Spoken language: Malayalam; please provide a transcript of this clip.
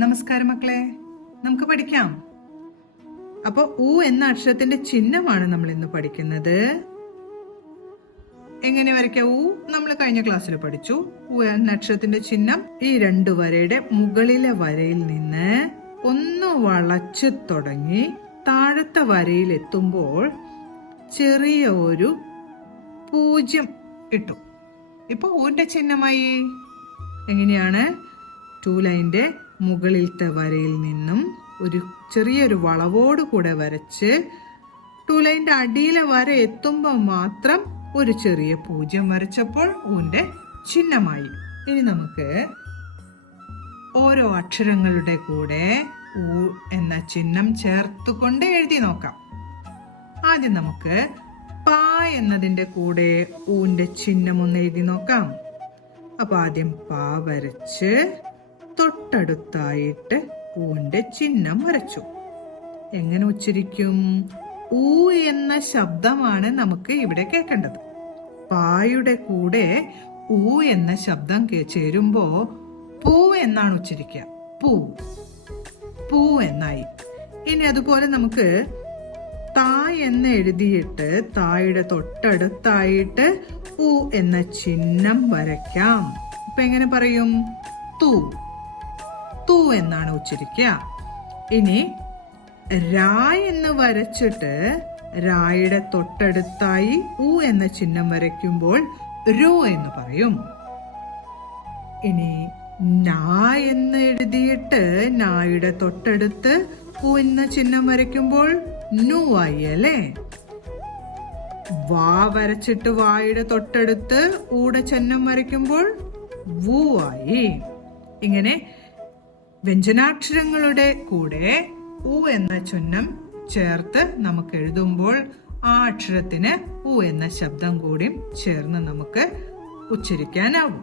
നമസ്കാരം മക്കളെ, നമുക്ക് പഠിക്കാം. അപ്പൊ ഉ എന്ന അക്ഷരത്തിന്റെ ചിഹ്നമാണ് നമ്മൾ ഇന്ന് പഠിക്കുന്നത്. എങ്ങനെ വരയ്ക്കാം? ഉ നമ്മൾ കഴിഞ്ഞ ക്ലാസ്സിൽ പഠിച്ചു. ഉ എന്ന അക്ഷരത്തിന്റെ ചിഹ്നം ഈ രണ്ടു വരയുടെ മുകളിലെ വരയിൽ നിന്ന് ഒന്ന് വളച്ചു തുടങ്ങി താഴത്തെ വരയിൽ എത്തുമ്പോൾ ചെറിയ ഒരു 0 ഇട്ടു. ഇപ്പൊ ഊന്റെ ചിഹ്നമായി. എങ്ങനെയാണ്? 2 ലൈൻ്റെ മുകളിലത്തെ വരയിൽ നിന്നും ഒരു ചെറിയൊരു വളവോട് കൂടെ വരച്ച് 2 ലൈൻ്റെ അടിയിലെ വര എത്തുമ്പോൾ മാത്രം ഒരു ചെറിയ 0 വരച്ചപ്പോൾ ഊന്റെ ചിഹ്നമായി. ഇനി നമുക്ക് ഓരോ അക്ഷരങ്ങളുടെ കൂടെ ഊ എന്ന ചിഹ്നം ചേർത്തുകൊണ്ട് എഴുതി നോക്കാം. ആദ്യം നമുക്ക് പ എന്നതിന്റെ കൂടെ ഊന്റെ ചിഹ്നം ഒന്ന് എഴുതി നോക്കാം. അപ്പൊ ആദ്യം പ വരച്ച് തൊട്ടടുത്തായിട്ട് ഊന്റെ ചിഹ്നം വരച്ചു. എങ്ങനെ ഉച്ചരിക്കും? ഊ എന്ന ശബ്ദമാണ് നമുക്ക് ഇവിടെ കേൾക്കേണ്ടത്. പായുടെ കൂടെ ഊ എന്ന ശബ്ദം ചേരുമ്പോ പൂ എന്നാണ് ഉച്ചരിക്കുക. പൂ, പൂ എന്നായി. ഇനി അതുപോലെ നമുക്ക് താ എന്ന് എഴുതിയിട്ട് തായുടെ തൊട്ടടുത്തായിട്ട് ഊ എന്ന ചിഹ്നം വരയ്ക്കാം. ഇപ്പൊ എങ്ങനെ പറയും? തൂ, തൂ എന്നാണ് ഉച്ചരിക്കുക. ഇനി രാ എന്ന് വരച്ചിട്ട് രായുടെ തൊട്ടടുത്തായി ഊ എന്ന ചിഹ്നം വരയ്ക്കുമ്പോൾ രോ എന്ന് പറയും. ഇനി നാ എന്ന് എഴുതിയിട്ട് നായുടെ തൊട്ടടുത്ത് ഊ എന്ന ചിഹ്നം വരയ്ക്കുമ്പോൾ നു ആയി അല്ലേ? വാ വരച്ചിട്ട് വായുടെ തൊട്ടടുത്ത് ഊടെ ചിഹ്നം വരയ്ക്കുമ്പോൾ വൂ ആയി. ഇങ്ങനെ വ്യഞ്ജനാക്ഷരങ്ങളുടെ കൂടെ ഊ എന്ന ചിഹ്നം ചേർത്ത് നമുക്ക് എഴുതുമ്പോൾ ആ അക്ഷരത്തിന് ഊ എന്ന ശബ്ദം കൂടി ചേർന്ന് നമുക്ക് ഉച്ചരിക്കാനാവും.